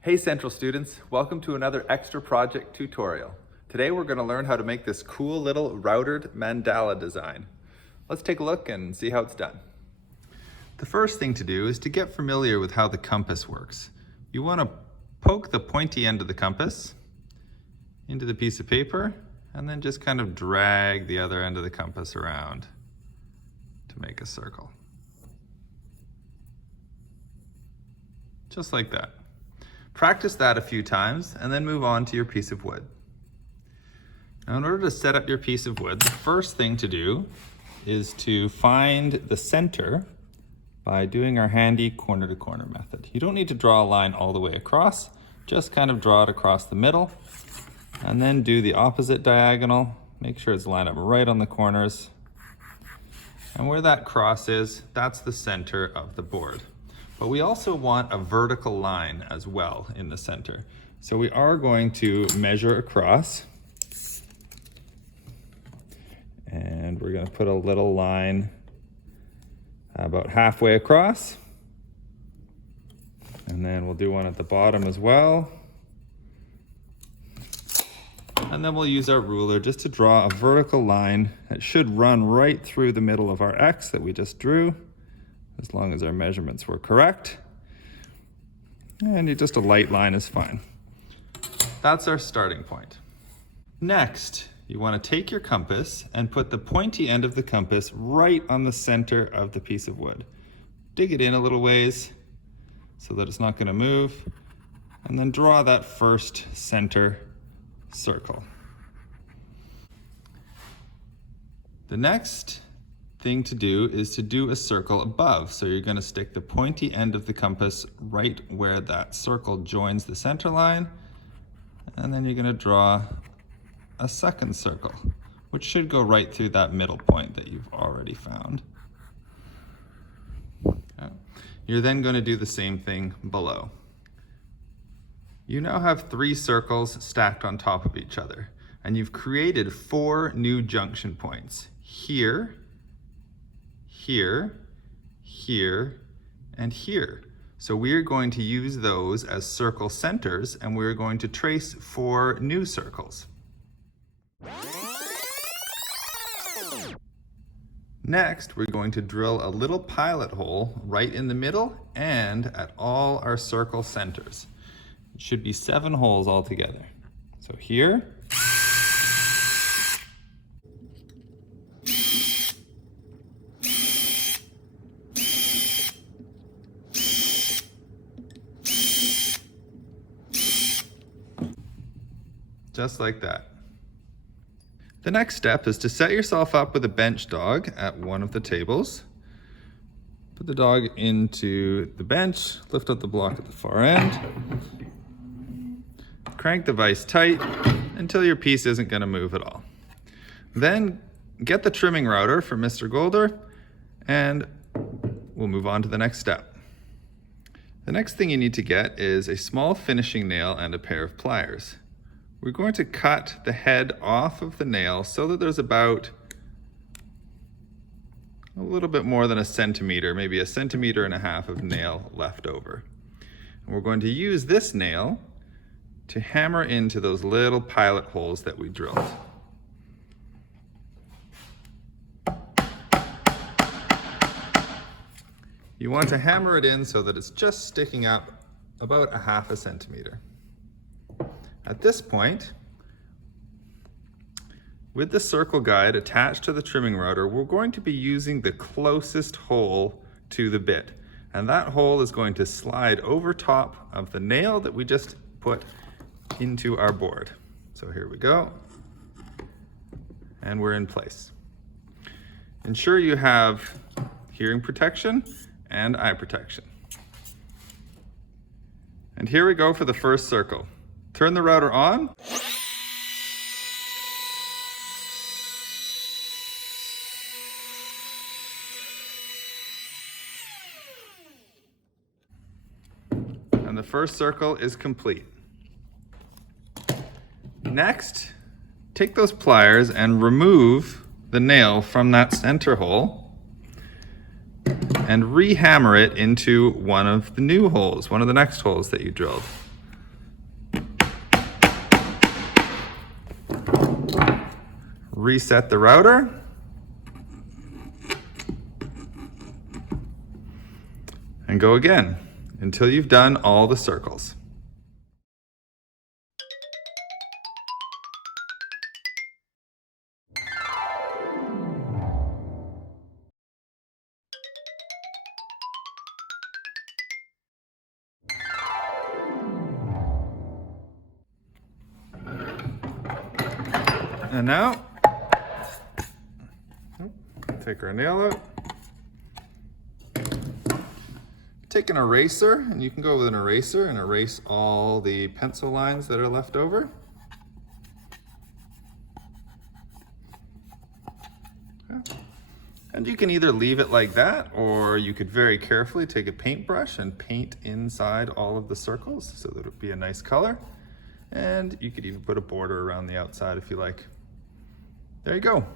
Hey Central students, welcome to another extra project tutorial. Today we're going to learn how to make this cool little routered mandala design. Let's take a look and see how it's done. The first thing to do is to get familiar with how the compass works. You want to poke the pointy end of the compass into the piece of paper and then just kind of drag the other end of the compass around to make a circle. Just like that. Practice that a few times and then move on to your piece of wood. Now, in order to set up your piece of wood, the first thing to do is to find the center by doing our handy corner to corner method. You don't need to draw a line all the way across, just kind of draw it across the middle and then do the opposite diagonal. Make sure it's lined up right on the corners. And where that cross is, that's the center of the board. But we also want a vertical line as well in the center. So we are going to measure across. And we're going to put a little line about halfway across. And then we'll do one at the bottom as well. And then we'll use our ruler just to draw a vertical line that should run right through the middle of our X that we just drew, as long as our measurements were correct. And just a light line is fine. That's our starting point. Next, you want to take your compass and put the pointy end of the compass right on the center of the piece of wood. Dig it in a little ways so that it's not going to move, and then draw that first center circle. The next thing to do is to do a circle above. So you're going to stick the pointy end of the compass right where that circle joins the center line, and then you're going to draw a second circle, which should go right through that middle point that you've already found. Okay. You're then going to do the same thing below. You now have 3 circles stacked on top of each other, and you've created 4 new junction points here, here, here, and here. So we're going to use those as circle centers, and we're going to trace 4 new circles. Next, we're going to drill a little pilot hole right in the middle and at all our circle centers. It should be 7 holes altogether. So here, just like that. The next step is to set yourself up with a bench dog at one of the tables. Put the dog into the bench, lift up the block at the far end, crank the vise tight until your piece isn't going to move at all. Then get the trimming router from Mr. Golder and we'll move on to the next step. The next thing you need to get is a small finishing nail and a pair of pliers. We're going to cut the head off of the nail so that there's about a little bit more than 1 centimeter, maybe 1.5 centimeters of nail left over. And we're going to use this nail to hammer into those little pilot holes that we drilled. You want to hammer it in so that it's just sticking up about 0.5 centimeter. At this point, with the circle guide attached to the trimming router, we're going to be using the closest hole to the bit. And that hole is going to slide over top of the nail that we just put into our board. So here we go. And we're in place. Ensure you have hearing protection and eye protection. And here we go for the first circle. Turn the router on. And the first circle is complete. Next, take those pliers and remove the nail from that center hole. and re-hammer it into one of the new holes, one of the next holes that you drilled. Reset the router. And go again until you've done all the circles. And now, take our nail out. Take an eraser, and you can go with an eraser and erase all the pencil lines that are left over. Okay. And you can either leave it like that, or you could very carefully take a paintbrush and paint inside all of the circles so that it would be a nice color. And you could even put a border around the outside if you like. There you go.